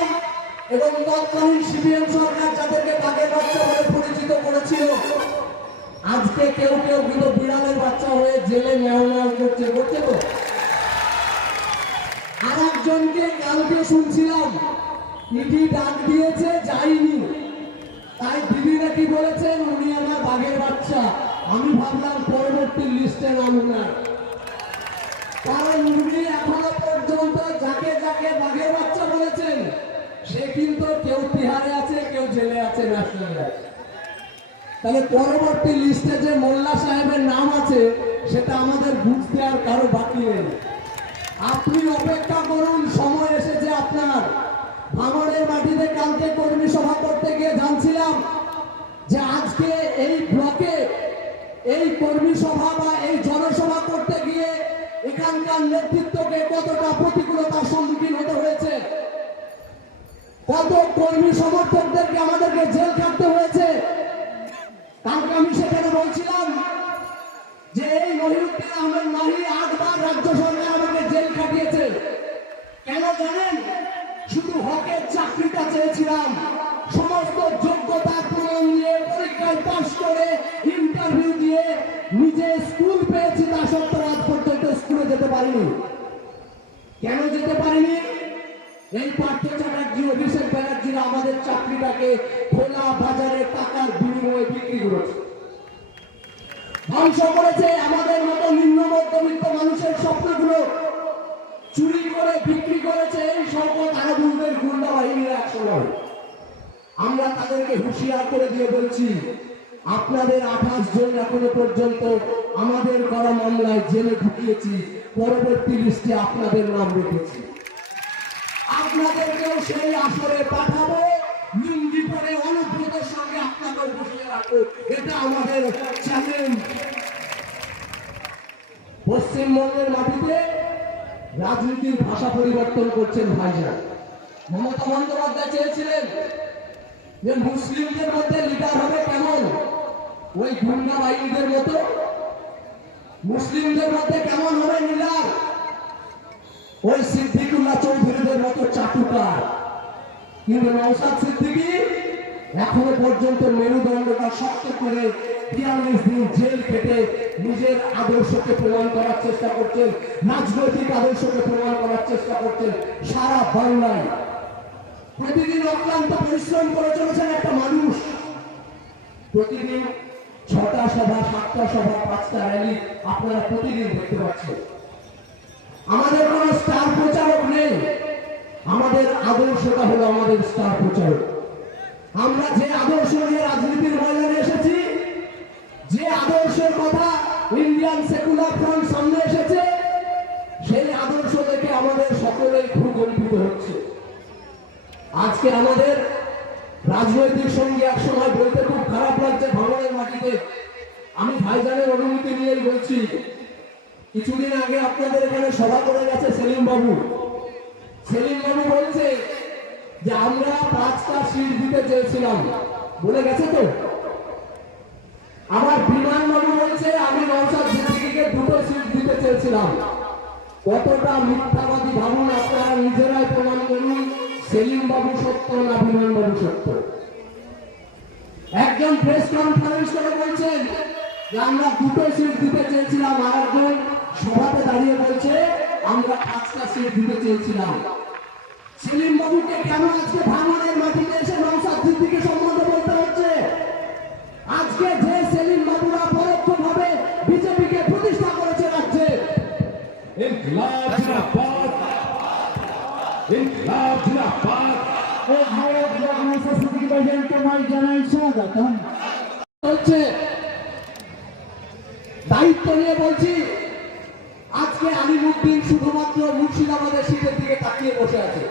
ভাই এবং তৎকালীন সিপিএম সরকার যাদেরকে বাঘের বাচ্চা বলে পরিচিত করেছিল, আজকে কেউ কেউ কিন্তু বিড়ালের বাচ্চা হয়ে জেলে ম্যাও ম্যাও করছে তো। আর একজনকে কালকে শুনছিলাম ইডি ডাক দিয়েছে, যায়নি, তাই দিদি নাকি বলেছেন উনি আমার বাঘের বাচ্চা। আমি ভাবলাম পরবর্তী লিস্টে নাম উনার, কারণ উনি এখনো পর্যন্ত যাকে যাকে বাঘের বাচ্চা বলেছেন সে কিন্তু কেউ তিহারে আছে, কেউ জেলে আছে, ন্যাশনালে আছে। তাহলে পরবর্তী লিস্টে যে মোল্লা সাহেবের নাম আছে সেটা আমাদের বুঝতে আর কারো বাকি নেই। আপনি অপেক্ষা করুন, সময় এসেছে আপনার। ভাঙড়ের মাটিতে কালকে কর্মী সভা করতে গিয়ে জানছিলাম যে আজকে এই ব্লকে এই কর্মী সভা বা এই জনসভা করতে গিয়ে এখানকার নেতৃত্বকে কতটা প্রতিকূলতার সম্মুখীন হতে হয়েছে, কত কর্মী সমর্থকদেরকে আমাদেরকে জেল কাটতে হয়েছে। কালকে আমি সেখানে বলছিলাম যে এই মহিউদ্দিন আহমেদ মাহি 8 বার রাজ্য সরকার আমাকে জেল কাটিয়েছে। কেন জানেন? শুধু হকের চাকরিটা চেয়েছিলাম, সমস্ত যোগ্যতা প্রমাণ দিয়ে পরীক্ষায় পাশ করে ইন্টারভিউ দিয়ে নিজে স্কুল পেয়েছি, তা সত্ত্বেও আজ পর্যন্ত স্কুলে যেতে পারিনি। কেন যেতে পারিনি? এই পার্থ চ্যাটার্জি, অভিষেক ব্যানার্জিরা আমাদের চাকরিটাকে খোলা বাজারে টাকার বিনিময়ে বিক্রি করেছে, ধ্বংস করেছে। আমাদের মতো নিম্ন মধ্যবিত্ত মানুষের স্বপ্নগুলো চুরি করে বিক্রি করেছে এই শওকত আরাবুলদের গুন্ডা বাহিনীরা একসময়। আমরা তাদেরকে হুঁশিয়ার করে দিয়ে বলছি, আপনাদের 28 জন এখনো পর্যন্ত আমাদের করা মামলায় জেলে ঢুকিয়েছি, পরবর্তী লিস্টে আপনাদের নাম রেখেছি। আপনাদেরকেও সেই আসরে পাঠাবো, লুঙ্গি পরে অনুব্রতের সঙ্গে আপনাদের বসিয়ে রাখবো, এটা আমাদের চ্যালেঞ্জ। পশ্চিমবঙ্গের মাটিতে রাজনীতির ভাষা পরিবর্তন করছেন ভাইজান। মমতা বন্দ্যোপাধ্যায় চেয়েছিলেন যে মুসলিমদের মধ্যে লিডার হবে কেমন, ওই গুন্ডা বাহিনীদের মতো। মুসলিমদের মধ্যে কেমন হবে লিডার, ওই সিদ্দিকুল্লাহ চৌধুরীদের মতো চাটুকার। কিন্তু নওশাদ সিদ্দিকী এখনো পর্যন্ত মেরুদণ্ডটা শক্ত করে 42 দিন জেল কেটে নিজের আদর্শকে প্রমাণ করার চেষ্টা করছেন, রাজনৈতিক আদর্শকে প্রমাণ করার চেষ্টা করছেন সারা বাংলায়। প্রতিদিন অক্লান্ত পরিশ্রম করে চলেছেন একটা মানুষ। প্রতিদিন 6টা সভা, 7টা সভা, 5টা র্যালি আপনারা প্রতিদিন দেখতে পাচ্ছেন। আমাদের কোন স্টার প্রচারক নেই, আমাদের আদর্শটা হলো আমাদের স্টার প্রচারক। আমরা যে আদর্শ নিয়ে রাজনীতির ময়দানে এসেছি, যে আদর্শের কথা ইন্ডিয়ান সেকুলার ফ্রন্ট সামনে এসেছে, সেই আদর্শ দেখে আমাদের সকলেই ভূকম্পিত হচ্ছে। আজকে আমাদের রাজনৈতিক সঙ্গে একসময় বলতে খুব খারাপ লাগছে ভাঙড়ের মাটিতে। আমি ভাইজানের অনুমতি নিয়েই বলছি, কিছুদিন আগে আপনাদের এখানে সভা করে গেছে সেলিম বাবু। সেলিম বাবু বলছে যে আমরা 5টা সিট দিতে চেয়েছিলাম, বলে গেছে তো। আমার বিমান বাবু বলছে আমি নওশাদ সিদ্দিকীকে 2টো সিট দিতে চেয়েছিলাম। কতটা মিথ্যাবাদী ভাবুন, আপনারা নিজেরাই প্রমাণ করুন সেলিম বাবু সত্য না বিমান বাবু সত্য। একজন প্রেস কনফারেন্স করে বলছেন যে আমরা 2টো সিট দিতে চেয়েছিলাম, আর একজন সভাতে দাঁড়িয়ে বলছে আমরা 5টা সিট দিতে চেয়েছিলাম। সেলিম বাবুকে কেন আজকে ভাঙড়ের মাটিতে এসে নওশাদ সিদ্দিকী সম্বন্ধে বলতে হচ্ছে? আজকে যে সেলিম বাবুরা পরোক্ষভাবে বিজেপিকে প্রতিষ্ঠা করেছে রাজ্যে, ইনকিলাব জিন্দাবাদ, ইনকিলাব জিন্দাবাদ, এই ভারত নওশাদ সিদ্দিকী ভাইজানকে আমি জানাই স্বাগতম। হচ্ছে দায়িত্ব নিয়ে বলছি। আজকে আলিমুদ্দিন শুধুমাত্র মুর্শিদাবাদের সিটের দিকে তাকিয়ে বসে আছে।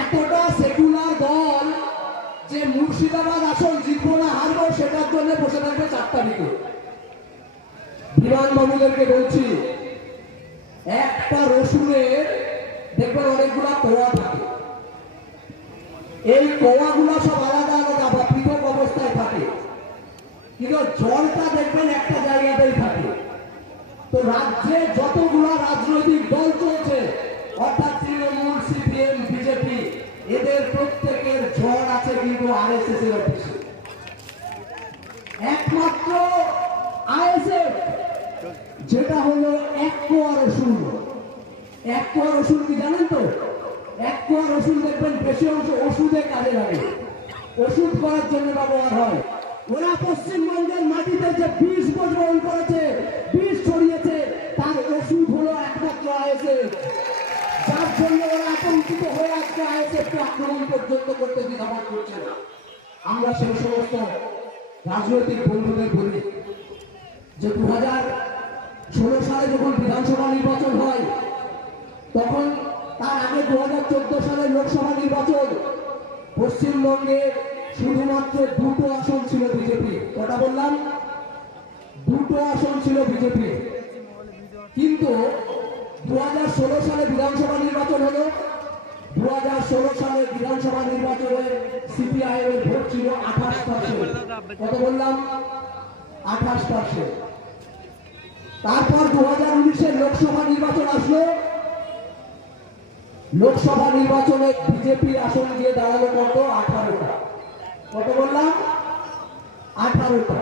এতটা সেকুলার দল যে মুর্শিদাবাদ আসন জিতবো না হারবো সেটার জন্য বসে থাকবে 4 তারিখে। বিমান বাবুদেরকে বলছি, একটা রসুনের দেখবেন অনেকগুলা কোয়া থাকে, এই কোয়াগুলো সব আলাদা আলাদা বা পৃথক অবস্থায় থাকে, কিন্তু জলটা দেখবেন একটা জায়গাতেই থাকে। তো রাজ্যে যতগুলা রাজনৈতিক দল চলছে, অর্থাৎ তৃণমূল, সিপিএম, বিজেপি, এদের প্রত্যেকের ঝড় আছে কিন্তু আরএসএস এর অফিসে। একমাত্র আইএসএফ যেটা হলো এক কোয়া রসুন। এক কোয়া রসুন কি জানেন তো? এক কোয়া রসুন দেখবেন বেশি অংশ ওষুধে কাজে লাগে, ওষুধ করার জন্য ব্যবহার হয়। ওরা পশ্চিমবঙ্গের মাটিতে যে বিষ বপন করেছে, বিষ ছড়িয়েছে, তার ওষুধ হলো একমাত্র আইএসএফ। যার জন্য ওরা আতঙ্কিত হয়ে আজকে আইএসএফকে আক্রমণ পর্যন্ত করতে দ্বিধাবোধ করছে না। আমরা সেই সমস্ত রাজনৈতিক বন্ধুদের বলি যে 2016 সালে যখন বিধানসভা নির্বাচন হয়, তখন তার আগে 2014 সালের লোকসভা নির্বাচন, পশ্চিমবঙ্গে শুধুমাত্র 2টো আসন ছিল বিজেপি। কটা বললাম? 2টো আসন ছিল বিজেপি। কিন্তু 2016 সালে বিধানসভা নির্বাচন হলো। 2016 সালে বিধানসভা নির্বাচনে সিপিআইএম এর ভোট ছিল 28%। কত বললাম? 28%। তারপর 2019-এর লোকসভা নির্বাচন আসলো। লোকসভা নির্বাচনে বিজেপির আসন দিয়ে দাঁড়ালো কত? 18টা। কত বললাম? 18টা।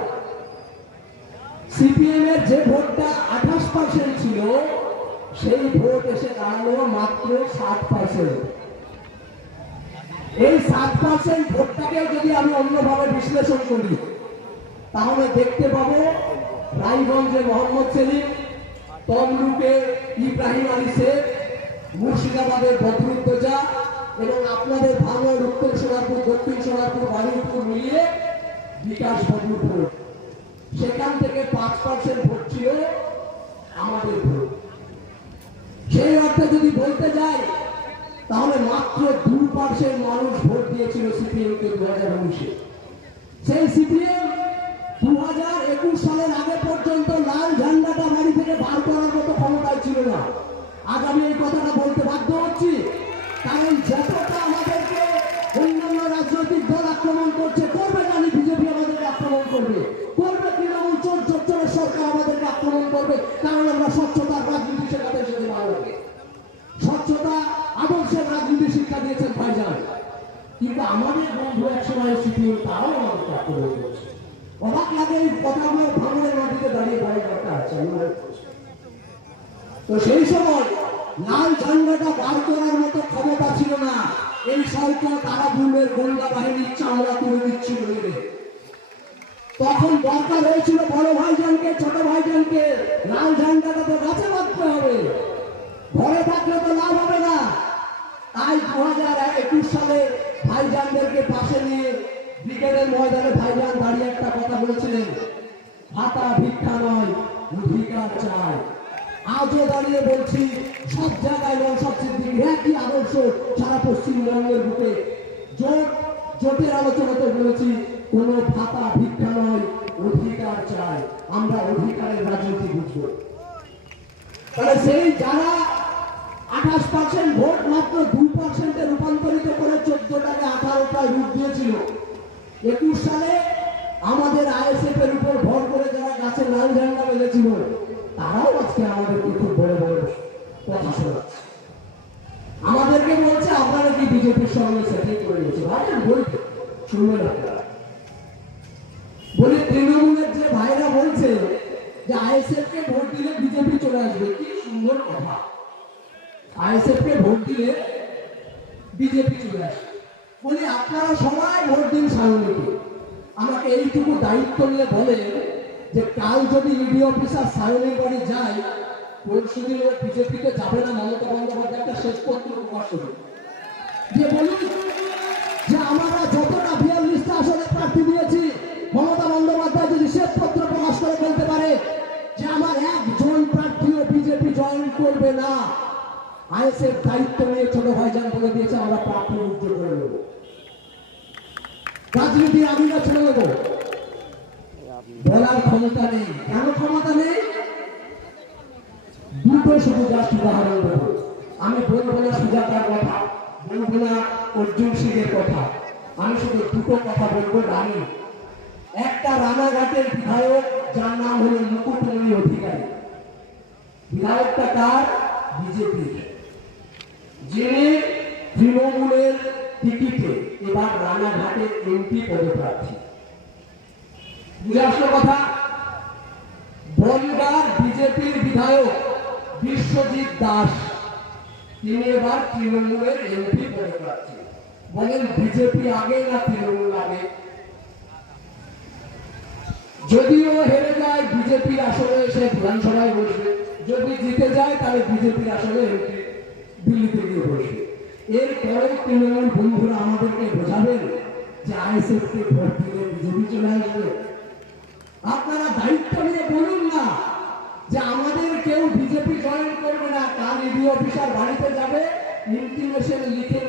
সিপিএম এর যে ভোটটা 28% ছিল, সেই ভোট এসে দাঁড়ালো মাত্র 7%। এই 7% ভোটটাকে যদি আমি অন্যভাবে বিশ্লেষণ করি, তাহলে দেখতে পাবো রায়গঞ্জে মোহাম্মদ সেলিম, তমলুকে ইব্রাহিম আলী শেখ, মুর্শিদাবাদের বদরুদ্দোজা এবং আপনাদের ভাঙড়, উত্তর সোনারপুর, দক্ষিণ সোনারপুর, বারুইপুর মিলিয়ে বিকাশ বাবুর ভোট। সেখান থেকে 5% ভোট ছিল আমাদের ভোট। সেই অর্থে যদি বলতে যাই, তাহলে মাত্র 2% মানুষ ভোট দিয়েছিল সিপিএমকে 2019-এ। সেই সিপিএম 2021 সালের আগে পর্যন্ত লাল ঝান্ডাটা বাড়ি থেকে বার করার মতো ক্ষমতায় ছিল না। আজ আমি এই কথাটা বলতে বাধ্য হচ্ছি, কারণ যতটা আমাদেরকে অন্যান্য রাজনৈতিক দল আক্রমণ করছে, করবে জানি বিজেপি আমাদেরকে আক্রমণ করবে, করবে তৃণমূল চোরের সরকার আমাদেরকে আক্রমণ করবে, কারণ আমরা স্বচ্ছতার রাজনীতি শেখাতে এসেছি বাংলাকে। স্বচ্ছতা আদর্শের রাজনীতি শিক্ষা দিয়েছেন ভাইজান। কিন্তু আমাদের বন্ধু একসময় সিপিএম, তারাও আমাদেরকে আক্রমণ করছে। অবাক লাগে এই কথাগুলো ভাঙনের মাটিতে দাঁড়িয়ে দাঁড়িয়ে দরকার আছে। তো সেই সময় লাল ঝান্ডাটা বার করার মতো ক্ষমতা ছিল না। এই সরকার কারাগুলের গোয়েন্দা বাহিনীর চামড়া তুলে দিচ্ছিল। তখন দরকার হয়েছিল বড় ভাইজানকে, ছোট ভাইজানকে। লাল ঝান্ডাটা তো গাছে বাঁধতে হবে, ঘরে থাকলে তো লাভ হবে না। তাই 2021 সালে ভাইজানদেরকে পাশে নিয়ে ব্রিগেডের ময়দানে ভাইজান দাঁড়িয়ে একটা কথা বলেছিলেন, ভাতা ভিক্ষা নয়, অধিকার চাই। আজও দাঁড়িয়ে বলছি, সব জায়গায় নওশাদ সিদ্দিকীর একই আদর্শ সারা পশ্চিমবঙ্গের বুকে। জোটের আলোচনাতে বলেছি, কোন ভাতা ভিক্ষা নয়, অধিকার চাই। আমরা অধিকারের রাজনীতি বুঝব। তাহলে সেই যারা 28% ভোট মাত্র 2%-এ রূপান্তরিত করে 14টাকে 18টায় রূপ দিয়েছিল, 21 সালে আমাদের আইএসএফ এর উপর ভর করে যারা গাছে লাল ঝান্ডা বেঁধেছিল, তারাও আজকে আমাদেরকে খুব বড় বড় কথা শোনাচ্ছে। আমাদেরকে বলছে আপনারা কি বিজেপির সঙ্গে সেটিং করে নিয়েছে। ভাইজান বলতে শুনবেন আপনারা, বলি তৃণমূলের যে ভাইরা বলছে যে আইএসএফ কে ভোট দিলে বিজেপি চলে আসবে, কি সুন্দর কথা। আইএসএফ কে ভোট দিলে বিজেপি চলে আসবে। বলি আপনারা সবাই ভোট দিন সায়নীকে। আমাকে এইটুকু দায়িত্ব নিয়ে বলে যে কাল যদি ইডি অফিসার সায়নীর বাড়ি যায়, পরশুদিন ও বিজেপিতে যাবে না, মমতা বন্দ্যোপাধ্যায় একটা শ্বেতপত্র প্রকাশ করবে, যে বলুন যে আমরা যতটা 42টা আসনে প্রার্থী দিয়েছি, মমতা বন্দ্যোপাধ্যায় যদি শ্বেতপত্র প্রকাশ করে বলতে পারে যে আমার একজন প্রার্থীও বিজেপি জয়েন করবে না, আইএসএফ দায়িত্ব নিয়ে ছোট ভাইজান বলে দিয়েছে আমরা প্রার্থী উজ্জ্বল করে নেব, রাজনীতি আমিরা ছেড়ে দেব। বলার ক্ষমতা নেই। কেন ক্ষমতা নেই? দুটো শুধু জাস্ট উদাহরণ দেব। আমি বলবো না সুজাতার কথা, বলবো না অর্জুন সিংয়ের কথা, আমি শুধু দুটো কথা বলবো। রানী, একটা রানাঘাটের বিধায়ক যার নাম হলো মুকুটমণি অধিকারী। বিধায়কটা কার? বিজেপি। যিনি তৃণমূলের টিকিটে এবার রানাঘাটের এমপি পদপ্রার্থী। বুঝে আসলো কথা? বনগাঁর বিজেপির বিধায়ক বিশ্বজিৎ দাস তিনি এবার তৃণমূলের এমপি পদপ্রার্থী। বলেন বিজেপি আগে না তৃণমূল আগে? যদিও হেরে যায় বিজেপির আসলে এসে বিধানসভায় বসবে, যদি জিতে যায় তাহলে বিজেপির আসলে এমপি দিল্লিতে গিয়ে বসবে। এরপরে তৃণমূল বন্ধুরা আমাদেরকে বোঝাবেন যে আইএসএফ কে ভোট দিলে বিজেপি চলে আসবে। আপনারা দায়িত্ব নিয়ে বলুন না যে আমাদের কেউ বিজেপি জয়েন করবে না, কাল ইডি অফিসার বাড়িতে যাবে, ইন্টিমেশন লিখে